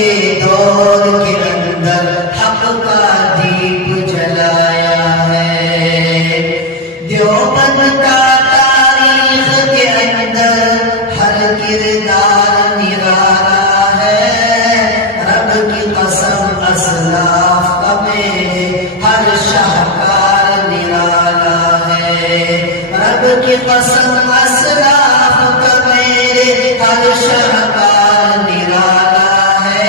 کے دور کے اندر حق کا دیپ جلایا ہے. دیوبند کا تاریخ کے اندر ہر کردار نرالا ہے. رب کی قسم اسلاف کا میرے ہر شاہکار نرالا ہے. رب کی قسم اسلاف کا میرے ہر شاہکار نرالا ہے.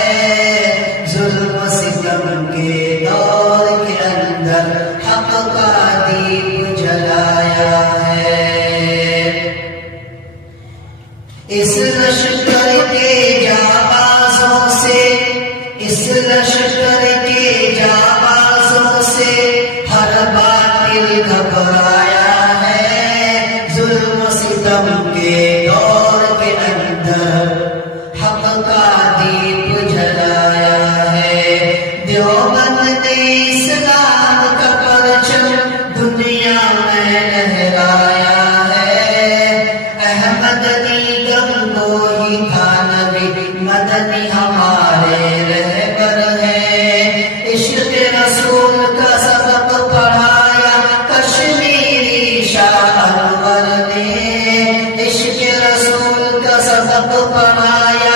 ظلم و ستم کے دور کے اندر حق کا دیپ جلایا ہے. اس لشکر کے جانبازوں سے، اس لشکر کے جانبازوں سے ہر باطل گھبرایا ہے. ظلم و ستم کے دور کے اندر حق کا دیپ جلایا ہے. دیوبند نے اسلام کا پرچم دنیا میں لہرایا ہے. احمد نیگم وہی تھا نبی، مدنی ہمارے رہبر ہیں. عشق رسول کا سبق پڑھایا کشمیری شاہ انور نے. عشق رسول کا سبق پڑھایا